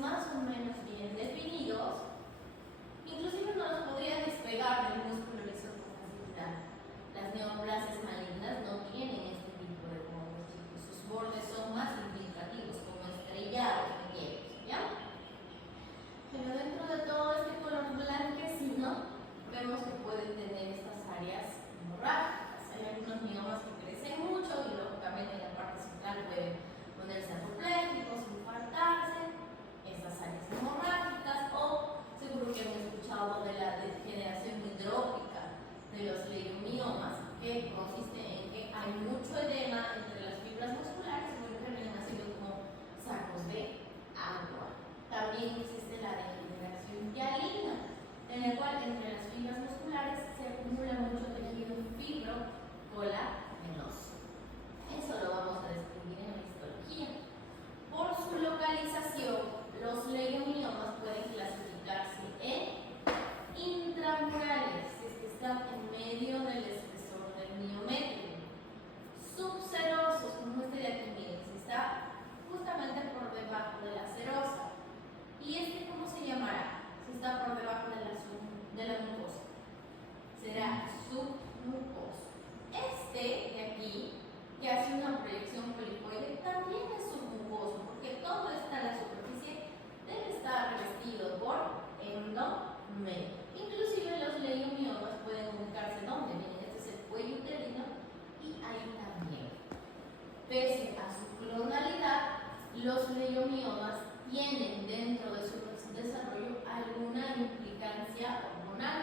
más o menos bien definidos, inclusive no los podría despegar del músculo liso con facilidad. Las neoplasias malignas no tienen este tipo de bordes, chicos. Sus bordes son más infiltrativos, como estrellados pequeños, ¿ya? Pero dentro de todo este color blanquecino, vemos que pueden tener estas áreas hemorrágicas. Hay algunos miomas que crecen mucho y lógicamente en la parte central pueden ponerse apopléjicos, infartarse, estas áreas hemorrágicas, o seguro que han escuchado de la degeneración hidrópica de los leiomiomas, que consiste en que hay mucho edema entre las fibras musculares y que vienen haciendo como sacos de agua. También existe la degeneración hialina, en la cual entre las fibras musculares se acumula mucho tejido fibrocolaminoso. Eso lo vamos a describir en la histología. Por su localización, los leiomiomas pueden clasificarse en intramurales, si es que están en medio del espesor del miometrio; subserosos, como este de aquí, miren, si está justamente por debajo de la serosa. ¿Y este cómo se llamará? Si está por debajo de la mucosa, será submucoso. Este de aquí, que hace una proyección policoide, también es submucoso, porque todo está en la superficie debe estar revestido por endometrio. Inclusive los leiomiomas pueden ubicarse donde, miren, este es el cuello uterino y ahí también. Pese a su clonalidad, los leiomiomas tienen dentro de su desarrollo alguna implicancia hormonal,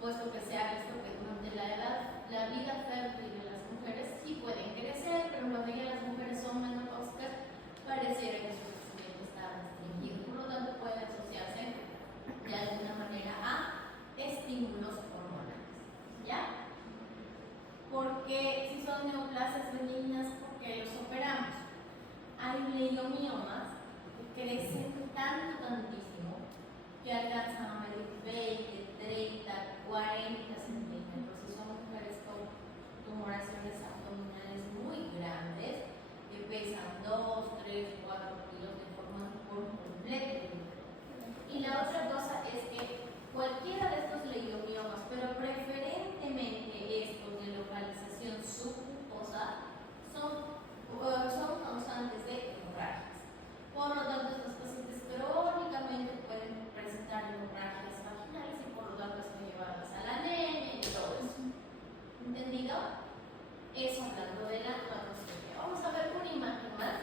puesto que se ha visto que durante la vida fértil de las mujeres sí pueden crecer, pero cuando ya las mujeres son menopáusicas, pareciera que su crecimiento está restringido, por lo tanto puede asociarse de alguna manera a estímulos hormonales, ¿ya? Porque si son neoplasias benignas, ¿por qué los operamos? Hay leiomiomas que crecen tantísimo que alcanzan a medir 20, 30, 40 centímetros. Y son mujeres con tumoraciones abdominales muy grandes que pesan 2, 3, 4 kilos de forma por completo. Y la otra cosa es que cualquiera de estos leiomiomas, pero preferentemente estos de localización submucosa, son causantes de hemorragias. Por lo tanto, estos pacientes crónicamente pueden presentar hemorragias vaginales y por lo tanto se llevarlas a la anemia y todo eso. ¿Entendido? Eso hablando de la patología. Vamos a ver una imagen más.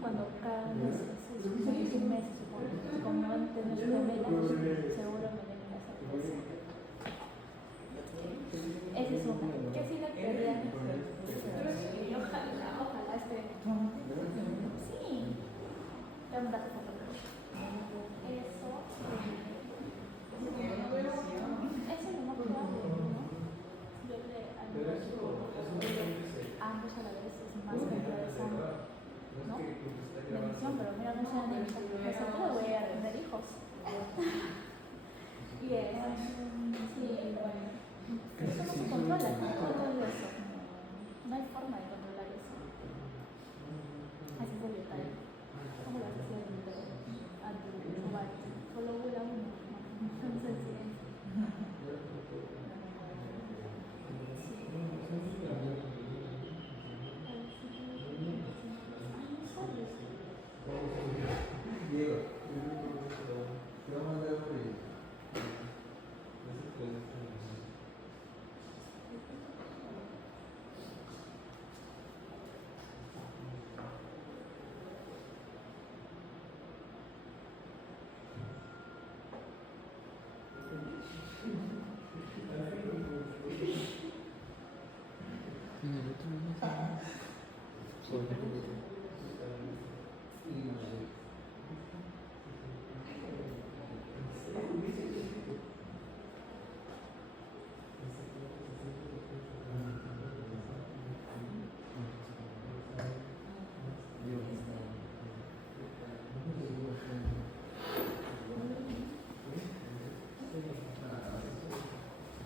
Cuando cada mes es un mes, supone, como van a tener gemelas, seguro me deben hacer eso. Esa es una. ¿Qué sí le quería? Ojalá esté. Sí. Te un dato por eso. Eso no me acuerdo, ¿no? Yo le ambos a la vez es más cantidad de sangre, ¿no? Bendición, pero mira, no sean de hija. Pues seguro voy a tener hijos. Y sí, bueno. Eso no se controla, ¿no? Todo eso. No hay forma de controlar eso. Así es el detalle. ¿Cómo lo haces a tu ovario? Solo ovula uno. Entonces, sí.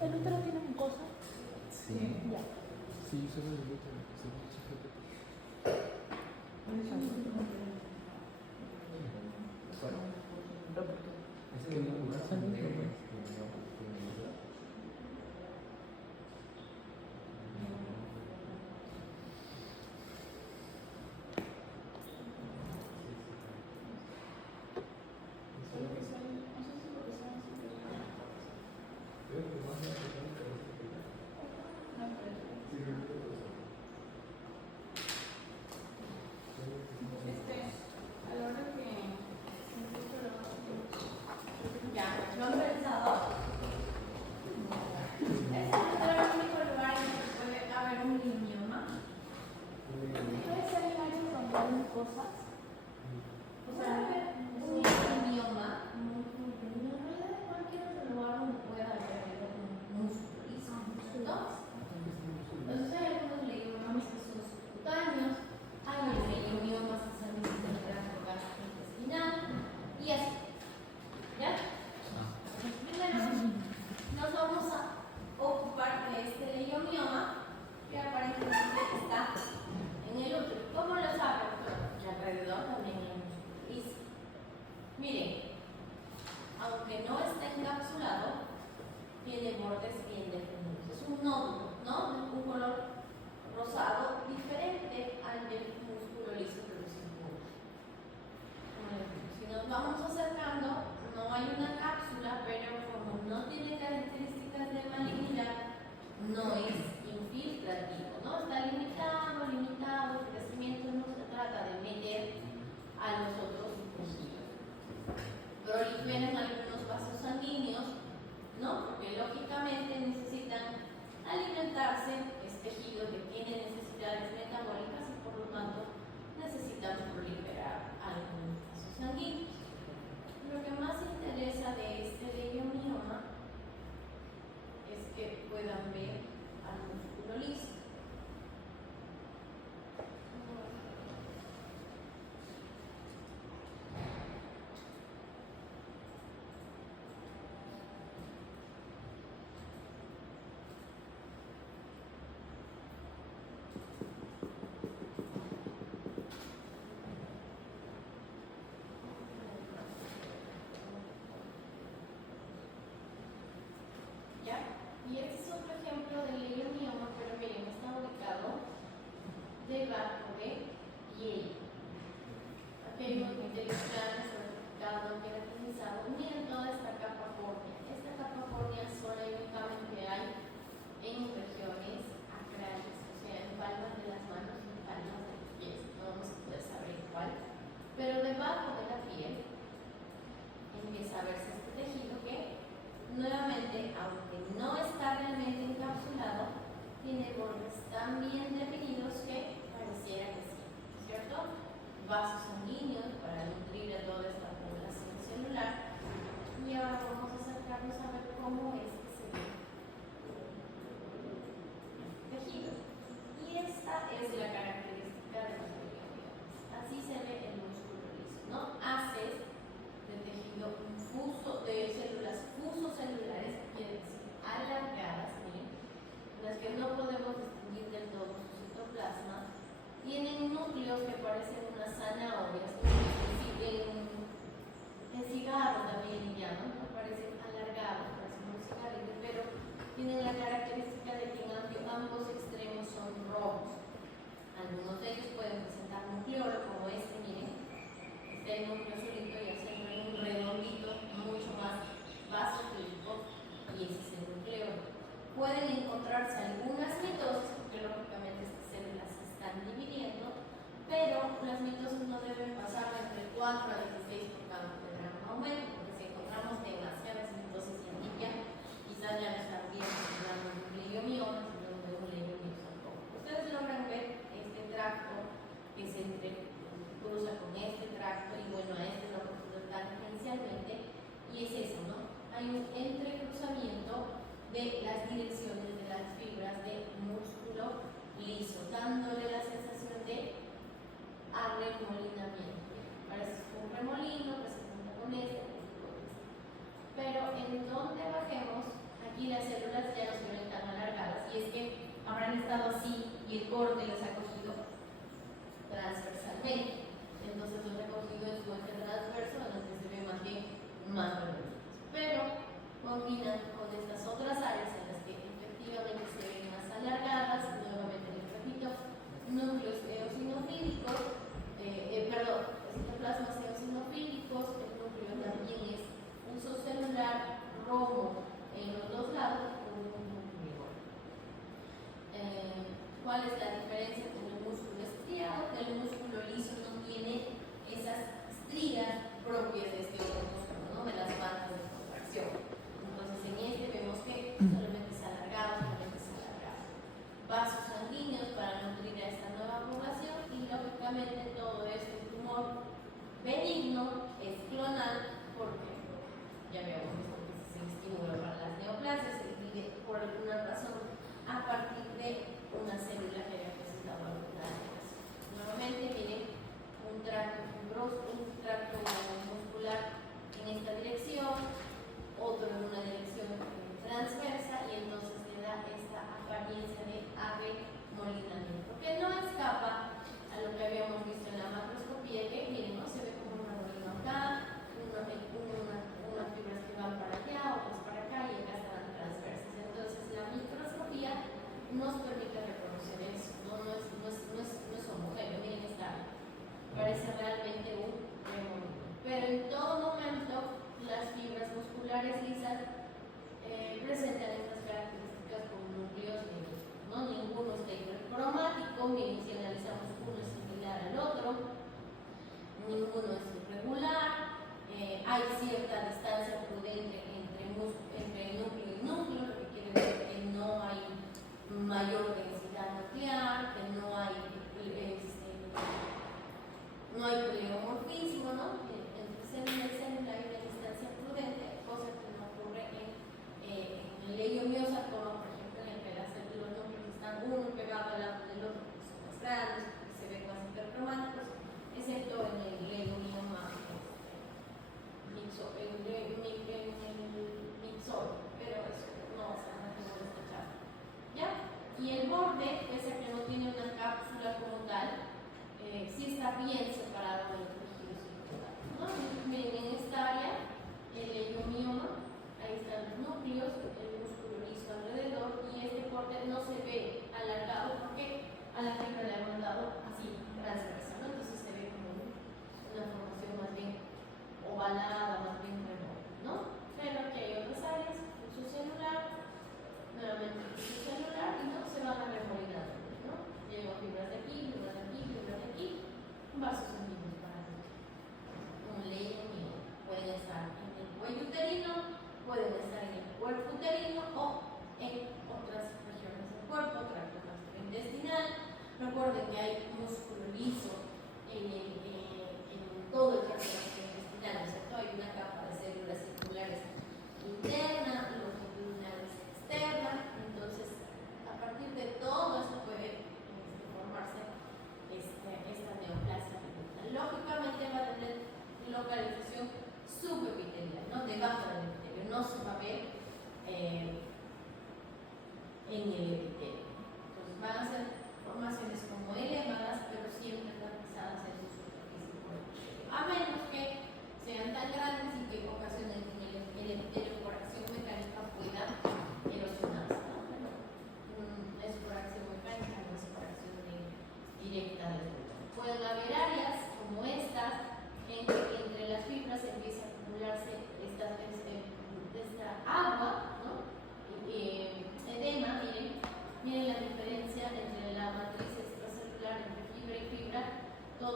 ¿El útero tiene mucosa? Sí. Ya. Sí, solo el útero. Es que no pasa. interesado, miren toda esta capa córnea. Esta capa córnea solo y únicamente hay en regiones acrales, o sea, en palmas de las manos y en palmas de los pies. No vamos a poder saber cuál. Pero debajo de la piel empieza a verse este tejido que, nuevamente, aunque no está realmente encapsulado, tiene bordes tan bien definidos que pareciera que sí, ¿cierto? Vasos sanguíneos para nutrir a toda esta población celular. Y ahora vamos a acercarnos a ver cómo es que se ve este tejido. Y esta es la característica de los leguminosas. Así se ve el músculo liso, ¿no? Haces de tejido fuso, de células fusocelulares, que quiere decir alargadas, miren, las que no podemos distinguir del todo su citoplasma, tienen núcleos que parecen unas zanahorias, en cigarro también ya, ¿no? Parecen alargados, parecen un cigarrillo, pero tienen la característica de que ambos extremos son rojos. Algunos de ellos pueden presentar nucleolo, como este, miren, este es el núcleo solito y al centro hay un redondito mucho más vasofílico y ese es el nucleolo. Pueden encontrarse algunas mitosis, porque lógicamente estas células se están dividiendo, pero las mitosis no deben pasar entre 4 a 16 por cada gramo aumento, porque si encontramos demasiadas mitosis científicas, quizás ya no estaríamos hablando de un leiomioma, sino de un leiomiosarcoma. Ustedes logran ver este tracto que se cruza con este tracto, y bueno, a este lo represento tangencialmente, y es eso, ¿no? Hay un entrecruzamiento de las direcciones de las fibras de músculo liso, dándole la sensación de arremolinamiento. Parece un remolino que se junta con este, pero en donde bajemos, aquí las células ya no se ven tan alargadas, y es que habrán estado así y el corte les ha cogido transversalmente. Entonces lo recogido es su eje transverso, donde se ve más bien más remolinos. Pero combinan con estas otras áreas en las que efectivamente se ven más alargadas, nuevamente les repito, núcleos eosinofílicos, citoplasmas eosinofílicos, el núcleo también es fusocelular, rojo en los dos lados, con un núcleo. ¿Cuál es la diferencia con el músculo estriado? Que el músculo liso no tiene esas estrías propias de este otro músculo, ¿no? De las bandas de contracción. Entonces en este vemos que solamente es alargado, vasos sanguíneos para nutrir a esta nueva población, y lógicamente todo este tumor benigno es clonal, porque ya habíamos visto que se estimula para las neoplasias, se divide por alguna razón a partir de una célula que había presentado alguna alteración. Nuevamente miren un tracto fibroso, un tracto muscular en esta dirección, otro en una dirección transversa, y entonces le da esta apariencia de arremolinamiento, que no escapa a lo que habíamos visto en la macroscopía, que miren, ¿no? Se ve como un remolino acá, unas fibras que van para allá, otras para acá, y acá están transversas. Entonces la microscopía nos permite reconocer eso, no es homogéneo. Miren, parece realmente un remolino, pero en todo momento las fibras musculares lisas presentan estas características con núcleos negros, ¿no? Ninguno está hipercromático, miren, si analizamos uno es similar al otro, ninguno es irregular, hay cierta distancia prudente entre núcleo y núcleo, lo que quiere decir que no hay mayor densidad nuclear, que no hay pleomorfismo, ¿no? Entre célula y célula hay una distancia prudente, cosa que no ocurre en el leiomiosarcoma, por ejemplo, en el que los núcleos están uno pegado al lado del otro, que son más grandes, que se ven más hipercromáticos, excepto en el leiomioma mixoide, pero eso no se ha despechado. ¿Ya? Y el borde, pese a que no tiene una cápsula como tal, sí está bien separado de los tejidos circulares, ¿no? Miren, en esta área, el leiomioma, ahí están los núcleos, el músculo liso alrededor, y este borde no se ve alargado porque a la fibra le hemos dado así transversal, ¿no? Entonces se ve como una formación más bien ovalada, más bien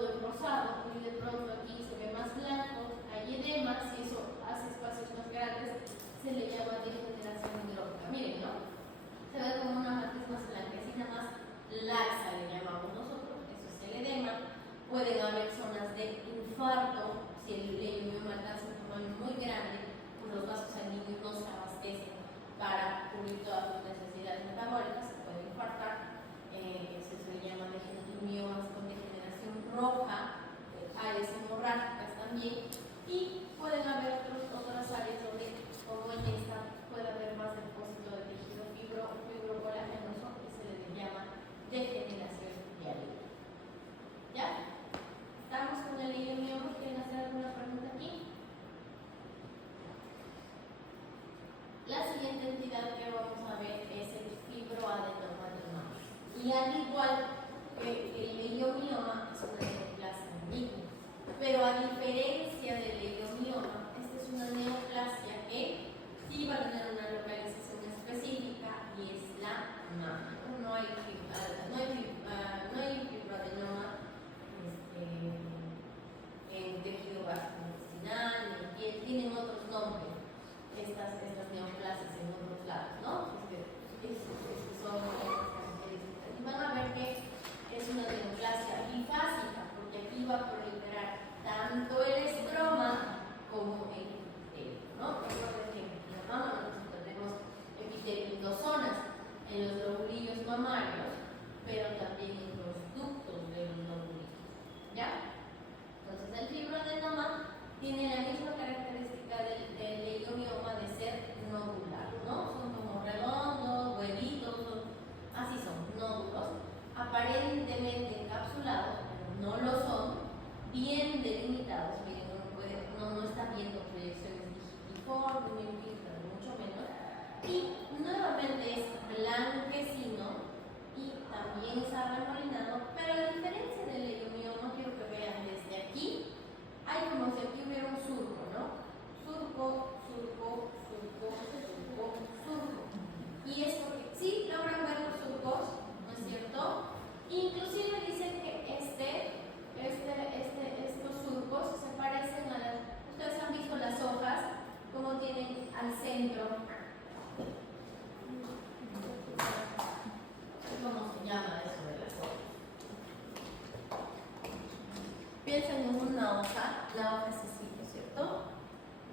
todo es rosado y de pronto aquí se ve más blanco, hay edema, si eso hace espacios más grandes, se le llama degeneración hidrópica. Miren, ¿no? Se ve como una matriz más blanquecina, más laxa, le llamamos nosotros, eso es el edema. Pueden haber zonas de infarto, si el leiomioma alcanza un tamaño muy grande, pues los vasos sanguíneos no se abastecen para cubrir todas sus necesidades metabólicas, se puede infartar. Eso se le llama miomas con degeneración roja, áreas hemorrágicas también, y pueden haber otras áreas donde, como en esta, puede haber más depósito de tejido fibrocolagenoso, que se le llama degeneración dialítica. ¿Ya? ¿Estamos con el leiomioma? ¿Quieren hacer alguna pregunta aquí? La siguiente entidad que vamos a ver es el fibroadenoma del mama. Y al igual que el leiomioma es una neoplasia benigna, pero a diferencia del leiomioma, esta es una neoplasia que sí va a tener una localización específica y es la mama. No hay fibroadenoma en tejido gastrointestinal, ni en piel, tienen otros nombres estas neoplasias en otros lados, ¿no? Son estas características. Y van a ver que es una neoplasia bifásica, porque aquí va a proliferar tanto el estroma como el epitelio, ¿no? Recuerden que en la mama nosotros tenemos epitelio en dos zonas, en los lobulillos mamarios, pero también en los ductos de los lobulillos, ¿ya? Entonces el fibroadenoma tiene la misma característica del leiomioma de ser nodular, ¿no? Son como redondos, huevitos, así son, nódulos, aparentemente encapsulados, pero no lo son, bien delimitados. Miren, uno no está viendo proyecciones digitiformes, ni mucho menos, y nuevamente es blanquecino y también es arremolinado, pero a diferencia del leiomioma, quiero que vean desde aquí, hay como si aquí hubiera un surco, ¿no? Surco, surco, surco, surco, surco. Y es porque sí logran ver los surcos, ¿no es cierto? Inclusive dicen que estos surcos se parecen a las... Ustedes han visto las hojas, como tienen al centro. ¿Cómo se llama eso de las hojas? Piensen en una hoja, la hoja es así, ¿no es cierto?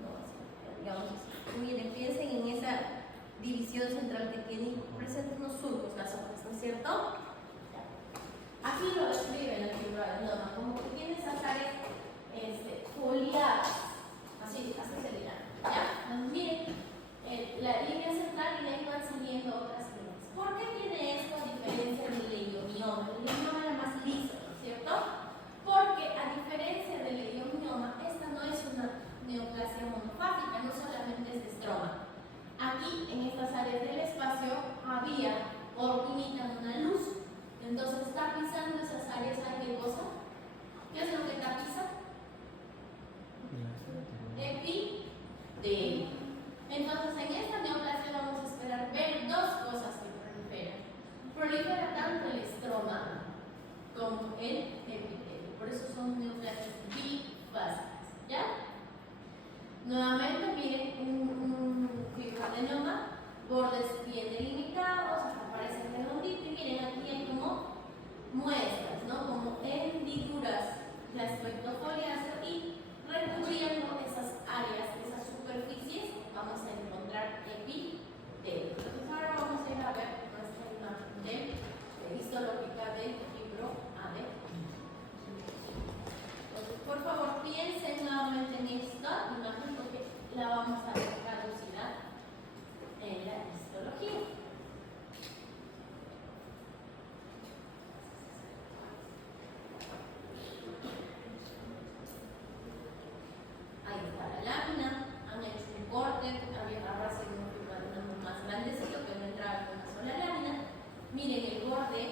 No, así, digamos así. Miren, piensen en esa división central que tiene, presentan unos surcos las hojas, ¿no es cierto? Ya. Aquí lo describe la fibroadenoma, como que tiene esas áreas foliadas, así se le llama, ¿ya? Entonces, miren, la línea central y de ahí van saliendo otras líneas. ¿Por qué tiene esto a diferencia del leiomioma? El leiomioma era más liso, ¿no es cierto? Porque a diferencia del leiomioma, esta no es una neoplasia monofásica, no solamente es de estroma. Aquí, en estas áreas del espacio, había o imitan una luz. Entonces, tapizando esas áreas, ¿hay qué cosa? ¿Qué es lo que tapiza? Epitelio. Entonces, en esta neoplasia vamos a esperar ver dos cosas que proliferan. Prolifera tanto el estroma como el epitelio. Por eso son neoplasias bifásicas, ¿ya? Nuevamente, miren un fibroadenoma, bordes bien delimitados, hasta parecen redonditos, y miren, aquí hay como muestras, ¿no? Como hendiduras de aspecto foliáceo, y recubriendo esas áreas, esas superficies, vamos a encontrar epitelio. Entonces ahora vamos a ir a ver nuestra imagen de histológica del fibroadenoma. Entonces, por favor, piensen nuevamente en esta imagen porque la vamos a traducir en la histología. Ahí está la lámina, han hecho un corte, ahora sido un fibroadenoma más grandecito que no entraba con una sola lámina. Miren el borde,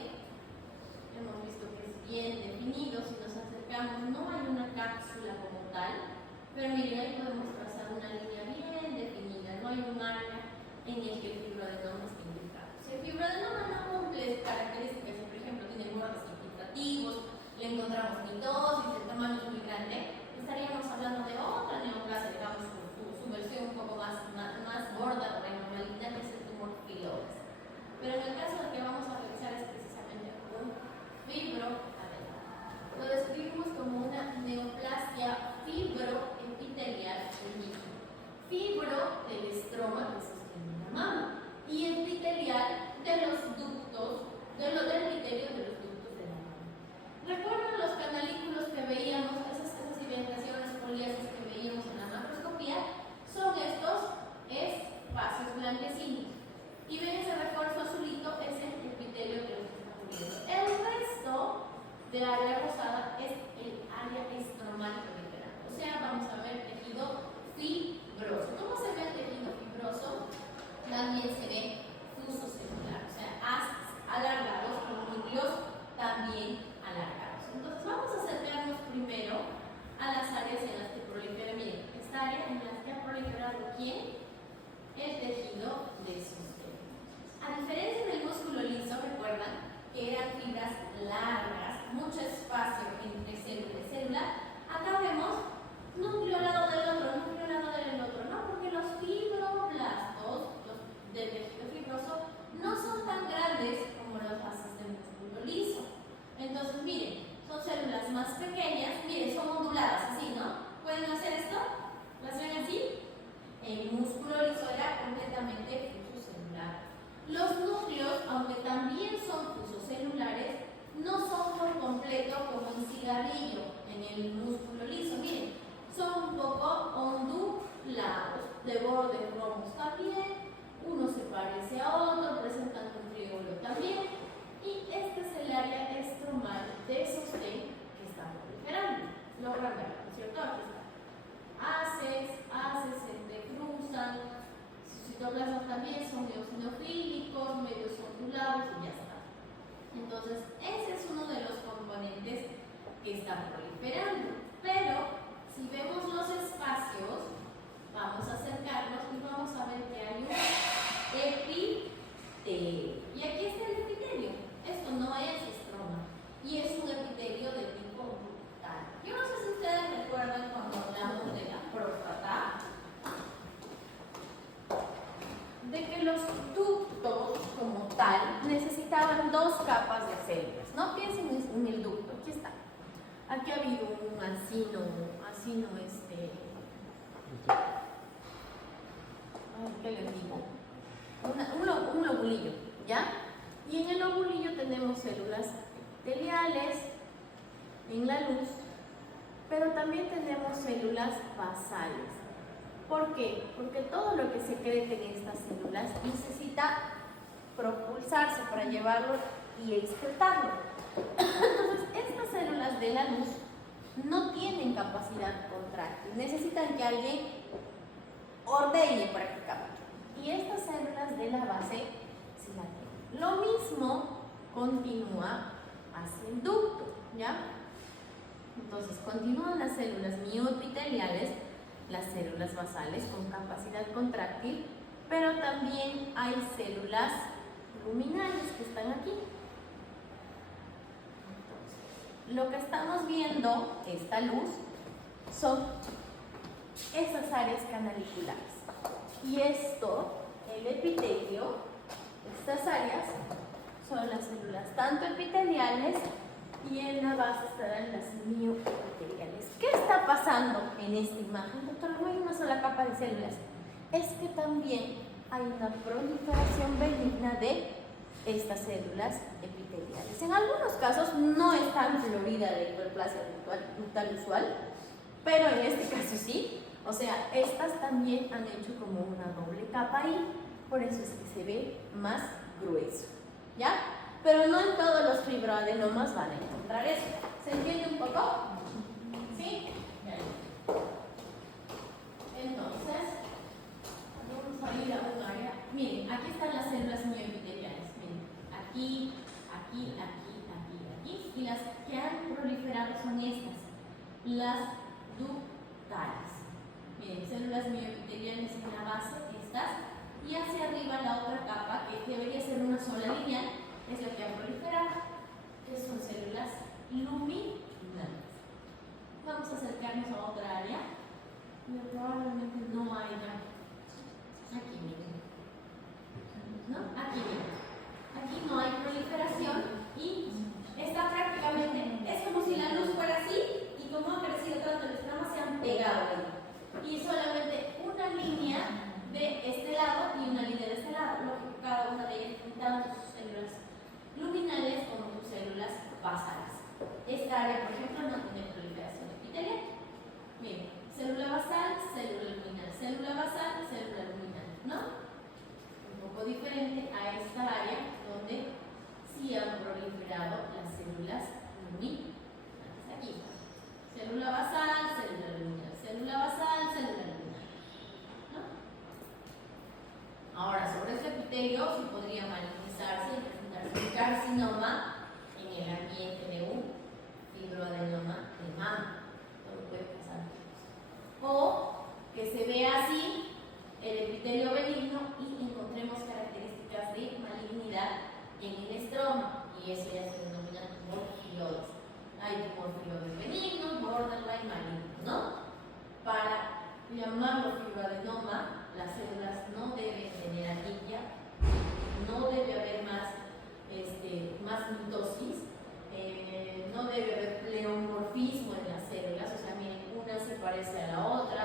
hemos visto que es bien definido. Si nos acercamos, no hay una cápsula como tal, pero miren, ahí podemos trazar una línea bien definida, no hay un área en el que el fibroadenoma esté indicado. Si el fibroadenoma no cumple características, si por ejemplo tiene bordes infiltrativos, le encontramos mitosis, el tamaño es muy grande, estaríamos hablando de otra neoplasia, digamos su versión un poco más gorda o normalita, que es el tumor Pylorus. Pero en el caso del que vamos a revisar es precisamente un fibroadenoma. Lo describimos como una neoplasia fibroepitelial benigna. Fibro del estroma que sostiene la mama y epitelial de los ductos, del epitelio de los ductos de la mama. ¿Recuerdan los canalículos que veíamos, esas indentaciones foliáceas que veíamos en la macroscopía? Son estos espacios blanquecinos. Y ven ese refuerzo azulito, es el epitelio que nos está cubriendo. El resto de área rosada es el área estromal proliferante. O sea, vamos a ver tejido fibroso. ¿Cómo se ve el tejido fibroso? También se ve fuso celular, o sea, haces alargados, los núcleos también alargados. Entonces, vamos a acercarnos primero a las áreas en las que prolifera. Miren, esta área en la que ha proliferado ¿quién? El tejido de sostén. A diferencia del músculo liso, recuerdan que eran fibras largas, mucho espacio entre célula y célula. Acá vemos núcleo al lado del otro, núcleo al lado del otro, ¿no? Porque los fibroblastos del tejido fibroso no son tan grandes como las bases del músculo liso. Entonces, miren, son células más pequeñas, miren, son onduladas, así, ¿no? ¿Pueden hacer esto? ¿Las ven así? El músculo liso era completamente fusocelular. Los núcleos, aunque también son fusocelulares, no son por completo como un cigarrillo en el músculo liso. Miren, son un poco ondulados, de bordes rojos también, uno se parece a otro, presentan un triángulo también, y este es el área estromal de sostén que está proliferando. Logran verlo, ¿no es cierto? Aquí está. Haces se entrecruzan, sus citoplasmas también son eosinofílicos, medios ondulados y ya está. Entonces, ese es uno de los componentes que está proliferando. Pero, si vemos los espacios, vamos a acercarnos y vamos a ver que hay un epitelio. Y aquí está el epitelio. Esto no es estroma. Y es un epitelio de tipo ductal. Yo no sé si ustedes recuerdan cuando hablamos de la próstata, de que los ductos como tal necesitaban dos capas de células. No piensen en el ducto. Aquí está. Aquí ha habido un ¿qué les digo? Un lobulillo, ¿ya? Y en el lobulillo tenemos células epiteliales en la luz, pero también tenemos células basales. ¿Por qué? Porque todo lo que secrete en estas células necesita propulsarse para llevarlo y excretarlo. Entonces, estas células de la luz no tienen capacidad contráctil, necesitan que alguien ordene prácticamente. Y estas células de la base sí la tienen. Lo mismo continúa hacia el ducto, ¿ya? Entonces, continúan las células mioepiteliales, las células basales con capacidad contráctil, pero también hay células luminales que están aquí. Entonces, lo que estamos viendo, esta luz, son esas áreas canaliculares. Y esto, el epitelio, estas áreas, son las células tanto epiteliales y en la base estarán las mioepiteliales. ¿Qué está pasando en esta imagen? Doctor, no hay una sola capa de células. Es que también hay una proliferación benigna de estas células epiteliales. En algunos casos no es tan florida la hiperplasia ductal usual, pero en este caso sí. O sea, estas también han hecho como una doble capa ahí, por eso es que se ve más grueso, ¿ya? Pero no en todos los fibroadenomas van a encontrar eso. ¿Se entiende un poco? ¿Sí? Bien. Entonces, vamos a ir a un área. Miren, aquí están las células mioepiteliales. Miren, aquí, aquí, aquí, aquí, aquí. Y las que han proliferado son estas, las ductales. Miren, células mioepiteliales en la base, estas, y hacia arriba la otra capa, que debería ser una sola línea, es la que ha proliferado, que son células luminales. Vamos a acercarnos a otra área donde probablemente no haya. Aquí miren. ¿No? Aquí miren. Aquí no hay proliferación y está prácticamente, es como si la luz fuera así y como ha crecido tanto el estroma se han pegado ahí. Y solamente una línea de este lado y una línea de este lado. Lógico, cada una de ellas tiene tanto sus células luminales como sus células basales. Esta área, por ejemplo, no tiene proliferación epitelial. Miren, célula basal, célula luminal, célula basal, célula luminal, ¿no? Un poco diferente a esta área donde sí han proliferado las células luminales. Aquí, célula basal, célula luminal, célula basal, célula luminal, ¿no? Ahora, sobre este epitelio sí podría malinizarse y presentarse un carcinoma en el ambiente de un fibroadenoma de mama. Todo puede pasar. O que se vea así el epitelio benigno y encontremos características de malignidad en el estroma, y eso ya se denomina tumor fibrosis. Hay tumor fibrosis benigno, borderline, maligno, ¿no? Para llamarlo fibroadenoma, las células no deben tener anilla, no debe haber más mitosis, no debe haber pleomorfismo en las células, o sea, miren, una se parece a la otra,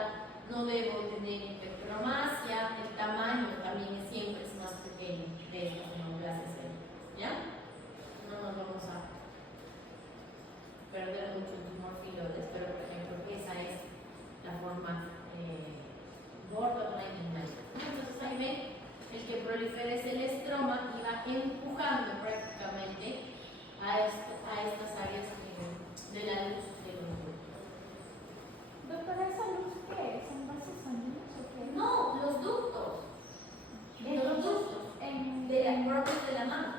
no debo tener hipercromasia, el tamaño también siempre es más pequeño de estas neoplasias células, ¿ya? No nos vamos a perder mucho el tumor fibrosis, pero por ejemplo, esa es la forma borderline en maligno. Entonces ahí ven, el que prolifera es el estroma y va empujando prácticamente a estas áreas de la luz de los ductos. Doctora, ¿esa luz qué es? ¿Son vasos sanguíneos o qué? No, los ductos. Los ductos de las propias de la mama.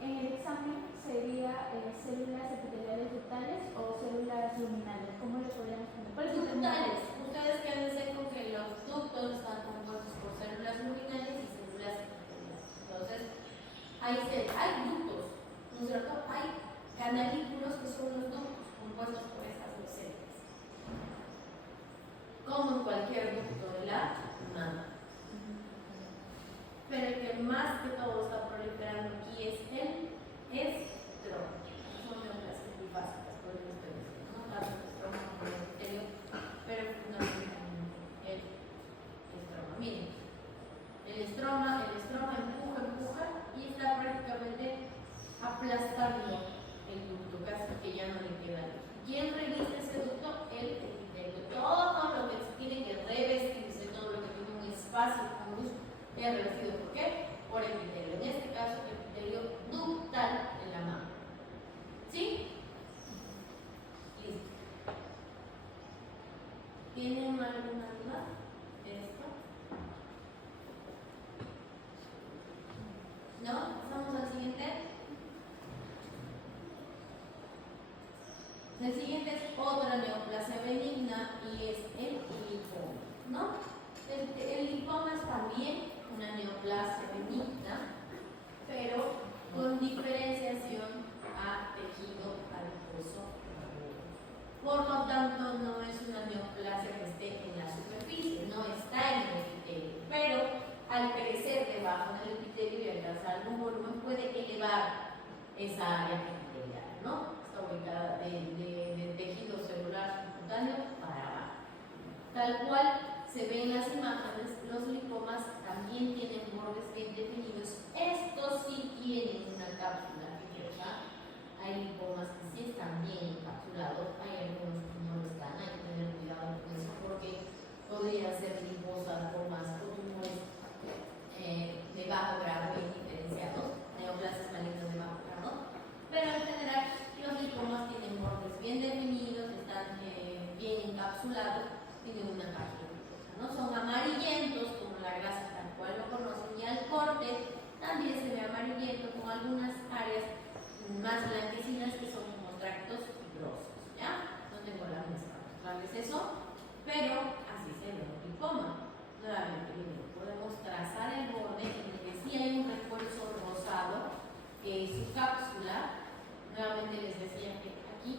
En el examen sería células epiteliales ductales o células luminales. ¿Cómo le podríamos poner? ¿Cuál es el Ductales. Ustedes quédense con que los ductos están compuestos por células luminales y células epiteliales. Entonces, hay ductos, ¿no es cierto? Hay canalículos que son los ductos compuestos por estas dos células. Como en cualquier ducto de la mama. Pero el que más que todo está proliferando aquí es el estroma. Son neoplasias muy básicas, por eso estoy diciendo, no tanto el estroma como el epitelio, pero fundamentalmente el estroma. Miren, el estroma empuja y está prácticamente aplastando el ducto, casi que ya no le queda luz. ¿Quién reviste ese ducto? El epitelio. Todo lo que tiene que revestirse, todo lo que tiene un espacio con luz, es revestido. ¿Por qué? Por epitelio. En este caso, epitelio ductal de la mama. ¿Sí? Listo. ¿Tienen alguna duda de esto? ¿No? ¿Pasamos al siguiente? El siguiente es otra neoplasia benigna y es el lipoma, ¿no? El lipoma es también una neoplasia benigna, pero con diferenciación a tejido adiposo. Por lo tanto, no es una neoplasia que esté en la superficie, no está en el epitelio, pero al crecer debajo del epitelio y alcanzar algún volumen puede elevar esa área epitelial, ¿no? Está ubicada de tejido celular subcutáneo para abajo. Tal cual se ve en las imágenes, los lipomas también tienen bordes bien definidos. Estos sí tienen una cápsula fibrosa. Hay lipomas que sí están bien encapsulados, hay algunos que no lo están, hay que tener cuidado con eso porque podrían ser linfosacomas o tumores de bajo grado bien diferenciados, neoplasias malignas de bajo grado, pero en general los lipomas tienen bordes bien definidos, están bien encapsulados, tienen una cápsula fibrosa, ¿no? Son amarillentos como la grasa tal cual lo conocen y al corte también se ve amarillento con algunas áreas más blanquecinas que son como tractos fibrosos, ¿ya? No tengo la mesa para mostrarles eso, pero así se ve el lipoma. Nuevamente, miren, podemos trazar el borde en el que sí hay un refuerzo rosado, que es su cápsula. Nuevamente les decía que aquí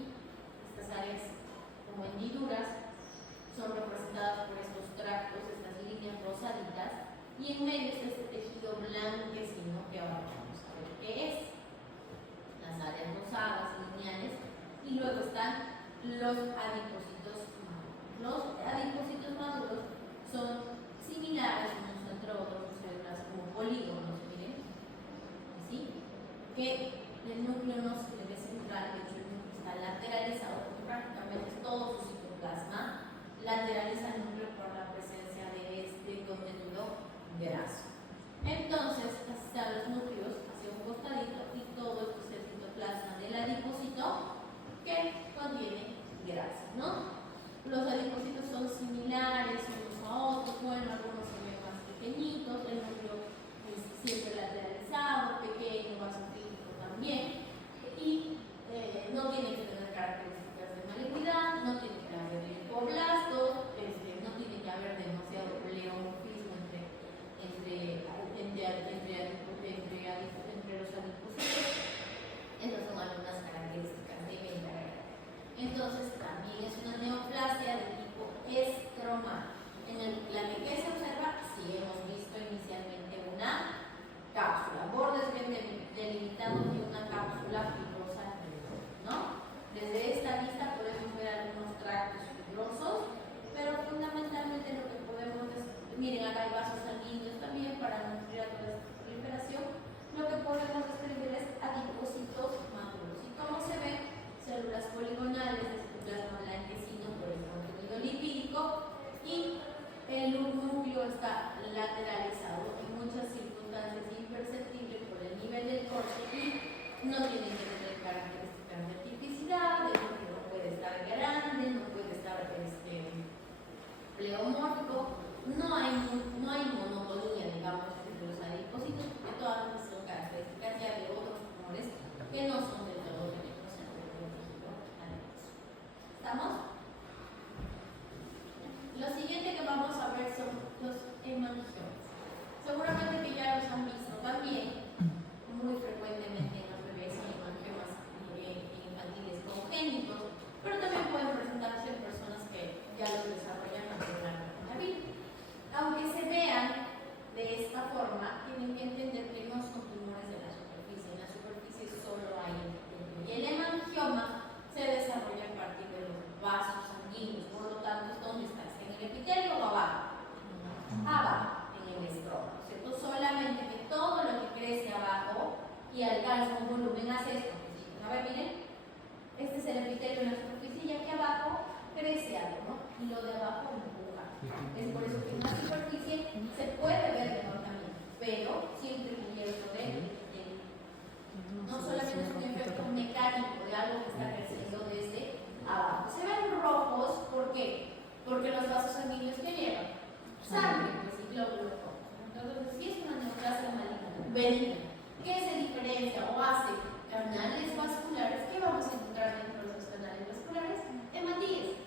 Los adipocitos maduros son similares unos entre otros, células como polígonos, miren, así, que el núcleo no se debe central, de hecho el núcleo está lateralizado, porque prácticamente todo su citoplasma lateraliza el núcleo por la presencia de este contenido graso. Entonces, están los núcleos hacia un costadito y todo esto es el citoplasma del adipocito que contiene grasa, ¿no? Los adipocitos son similares unos a otros, bueno, algunos se ven más pequeñitos, el núcleo es siempre lateralizado, pequeño, vasofílico también, y no tiene que tener características de malignidad, no tiene que haber lipoblastos, no tiene que haber demasiado pleomorfismo entre los adipocitos. Esas son algunas características de venta. Entonces también es una neoplasia de tipo estromal. La que se observa, si hemos visto inicialmente una cápsula, bordes bien delimitados y una cápsula fibrosa alrededor, ¿no? Desde esta vista podemos ver algunos tractos fibrosos, pero fundamentalmente lo que podemos es, miren, acá hay vasos sanguíneos también para nutrir a toda esta proliferación. Lo que podemos describir es adipocitos maduros. Y como se ve, células poligonales de citoplasma blanquecino por el contenido lipídico y el núcleo está lateralizado, en muchas circunstancias imperceptible por el nivel del corte y no tiene que tener características de tipicidad, el núcleo no puede estar grande, no puede estar pleomórfico, no hay monotonía, digamos, entre los adipocitos, porque todas estas son características ya de otros tumores que no son del todo benignos en el tejido adiposo. ¿Estamos? Lo siguiente que vamos a ver son los hemangiomas. Seguramente que ya los han visto también, muy frecuentemente en los bebés hay hemangiomas infantiles congénitos, pero también pueden presentarse en personas que ya los desarrollan naturalmente en la vida. Aunque se vean de esta forma, tienen que entender que no son tumores de la superficie. En la superficie solo hay epitelio. Y el hemangioma se desarrolla a partir de los vasos sanguíneos. Por lo tanto, ¿dónde está? ¿Está en el epitelio o abajo? Abajo, en el estrómago, ¿cierto? Solamente que todo lo que crece abajo y alcanza un volumen hace esto. A ver, miren, este es el epitelio en la superficie y aquí abajo crece algo, ¿no? Y lo de abajo empuja. Es por eso que en la superficie se puede ver denortamiento, pero siempre cubierto de epitelio. No solamente es un efecto mecánico de algo que está creciendo desde abajo. Se ven rojos, ¿por qué? Porque los vasos sanguíneos que llevan sangre, pues, y glóbulos rojos. Entonces, si es una neoplasia maligna, benigna, ¿qué se diferencia o hace canales vasculares? ¿Qué vamos a encontrar dentro de esos canales vasculares? Hematíes.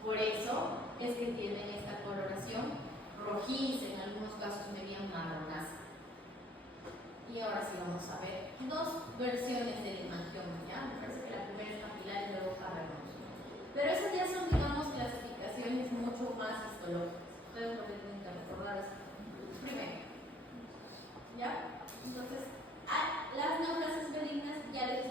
Por eso es que tienen esta coloración rojiza, en algunos casos media marronácea. Y ahora sí vamos a ver dos versiones del hemangioma, ¿ya? Me parece que la primera es papilar y luego cavernoso. Pero esas ya son, digamos, clasificaciones mucho más histológicas. Ustedes lo que tienen que recordar es primero, ¿ya? Entonces, las neoplasias benignas ya les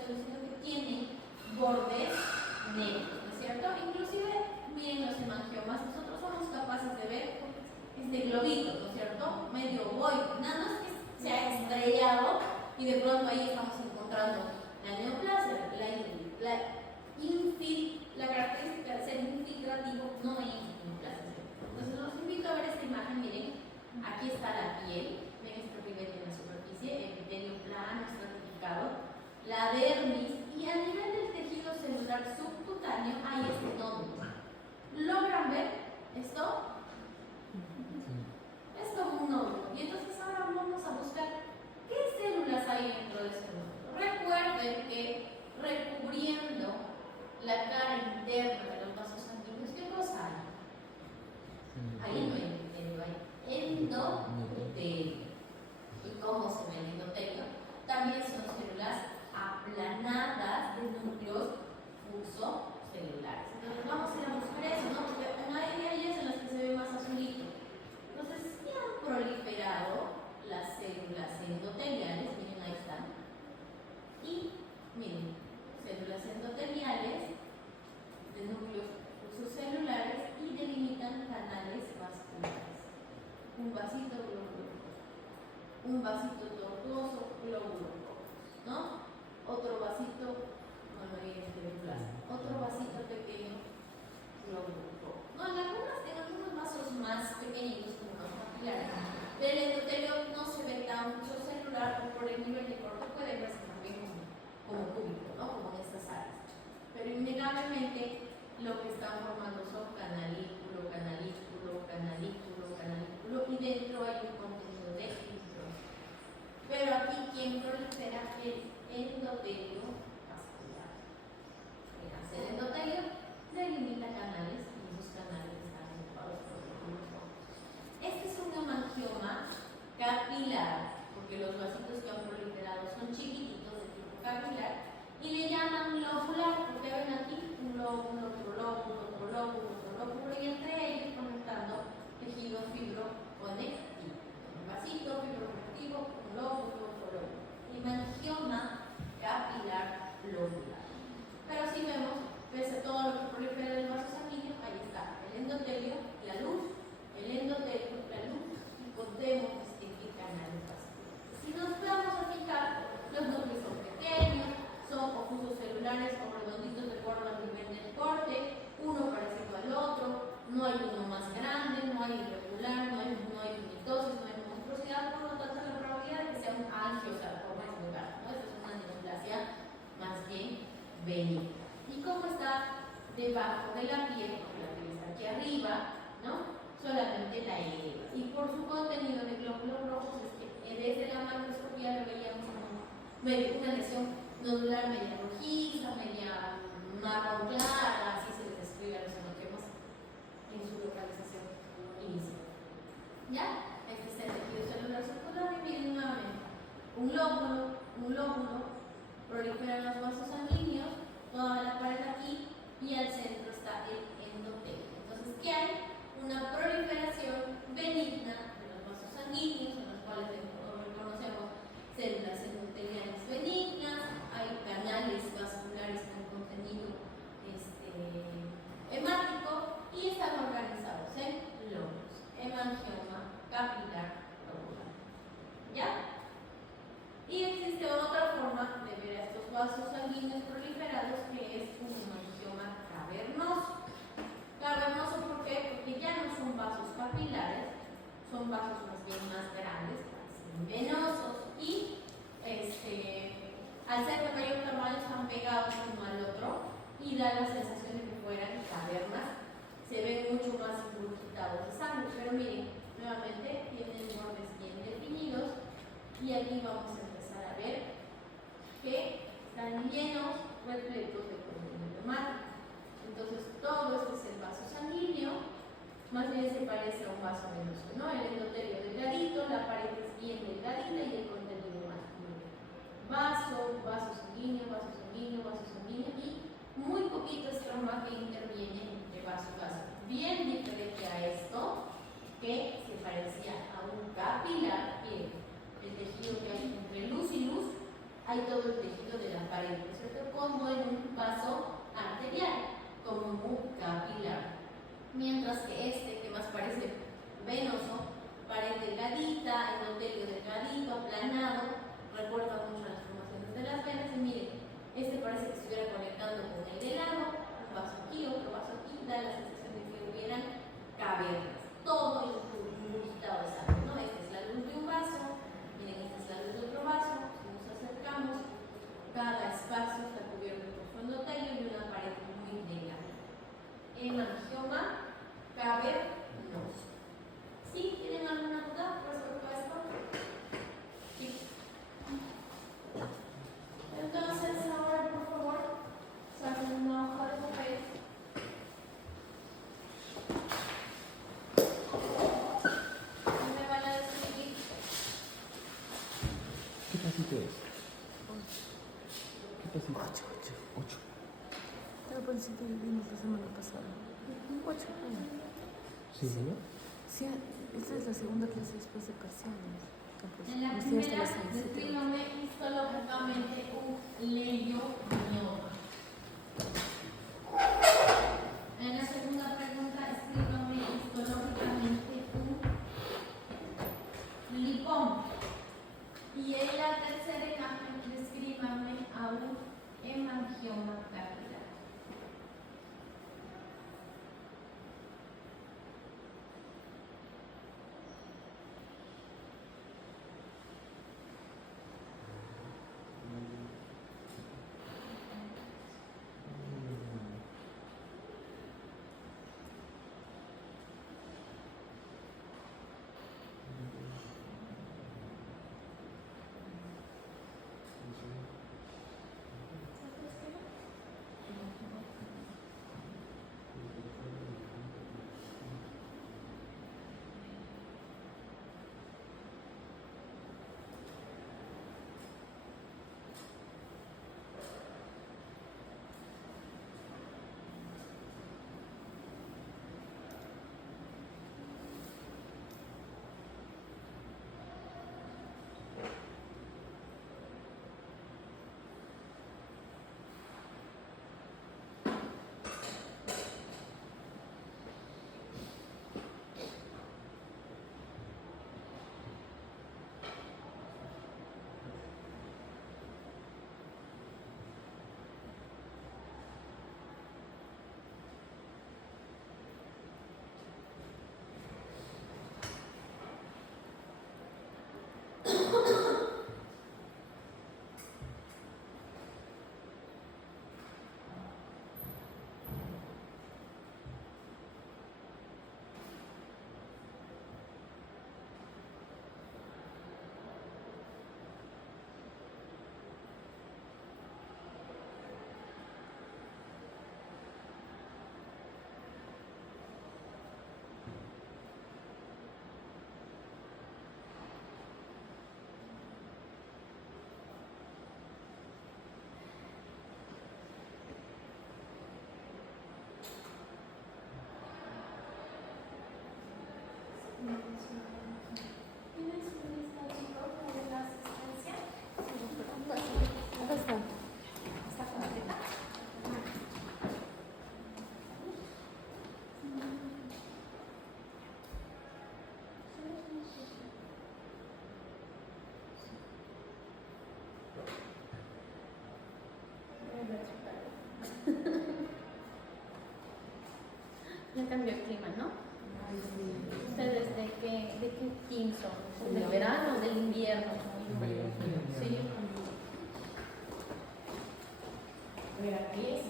lo que están formando son canalículo, canalículo, canalículo, canalículo, y dentro hay un contenido de fibrosis. Pero aquí, ¿quién prolifera? El endotelio vascular. Hace el endotelio, delimita canales y esos canales están ocupados por los glóbulos rojos. Este es un hemangioma capilar, porque los vasitos que han proliferado son chiquititos de tipo capilar, y le llaman lobular, porque ven aquí un lóbulo, otro lóbulo, otro lóbulo, otro lóbulo, y entre ellos conectando tejido fibroconectivo. Un vasito fibroconectivo, un lóbulo, otro lóbulo. Hemangioma capilar lobular. Pero si vemos, pese a todo lo que prolifera del vaso sanguíneo, ahí está el endotelio, la luz, el endotelio, la luz, y podemos distinguir canales vasculares. Si nos vamos a fijar, los núcleos son pequeños, son ofusos celulares o redonditos de forma a nivel del corte, uno parecido al otro, no hay uno más grande, no hay irregular, no hay mitosis, no hay monstruosidad, por lo tanto la probabilidad de que sea un angiosarcoma es muy baja, ¿no? Esta es una neoplasia más bien benigna. ¿Y cómo está debajo de la piel? Porque la piel está aquí arriba, ¿no? Solamente la eleva. Y por su contenido de glóbulos rojos es que desde la macroscopía lo veíamos como una lesión nodular media rojiza, media marrón clara, así se les describe a los hematomas en su localización inicial. ¿Ya? Este es el tejido celular circular y miren nuevamente. Un lóbulo, proliferan los vasos sanguíneos, toda la pared aquí y al centro está el endotelio. Entonces, ¿qué hay? Una proliferación benigna de los vasos sanguíneos, en los cuales reconocemos células endoteliales benignas, hay canales vasculares con contenido hemático y están organizados en lóbulos. Hemangioma capilar lobular. ¿Ya? Y existe otra forma de ver a estos vasos sanguíneos proliferados que es un hemangioma cavernoso. Cavernoso, ¿por qué? Porque ya no son vasos capilares, son vasos más bien más grandes, parecen venosos y al ser de mayor tamaño están pegados uno al otro y da la sensación de que fueran cavernas, se ven mucho más ingurgitados de sangre, pero miren, nuevamente tienen bordes bien definidos y aquí vamos a empezar a ver que están llenos, repletos de contenido hemático. Entonces todo este es el vaso sanguíneo, más bien se parece a un vaso venoso, ¿no? El endotelio delgadito, la pared es bien delgadita y el contenido más duro. Vaso sanguíneo, vaso sanguíneo, vaso sanguíneo y muy poquito estroma que interviene entre vaso y vaso. Bien diferente a esto, que se parecía a un capilar, que el tejido que hay entre luz y luz, hay todo el tejido de la pared, ¿cierto? Como en un vaso arterial, como un capilar. Mientras que este, que más parece venoso, pared delgadita, endotelio delgadito, aplanado, recuerda mucho las formaciones de las venas. Y miren, este parece que estuviera conectando con el de lado, un vaso aquí, otro vaso aquí, da la sensación de que hubieran cavernas, todo ingurgitado de sangre, ¿no? Esta es la luz de un vaso, miren, esta es la luz de otro vaso. Si nos acercamos, cada espacio está cubierto por su endotelio y una pared muy delgada. Hemangioma cavernoso. ¿Sí? ¿Tienen alguna duda respecto a esto? Sí. Entonces, ahora por favor, saquen una hoja de papel. Y me van a describir. ¿Qué pasito es? ¿Qué pasito? 8. Pero pensé que vimos la semana pasada. 8. ¿Sí, no? Sí, esta es la segunda clase después de parciales. En la primera, descríbame histológicamente un leiomioma. En la segunda pregunta, escríbame histológicamente un lipoma. Y en la tercera imagen, descríbame a un hemangioma capilar. Ya cambió el clima, ¿no? ¿Ustedes de qué team son? ¿Del verano o del invierno? Sí. A ver, aquí es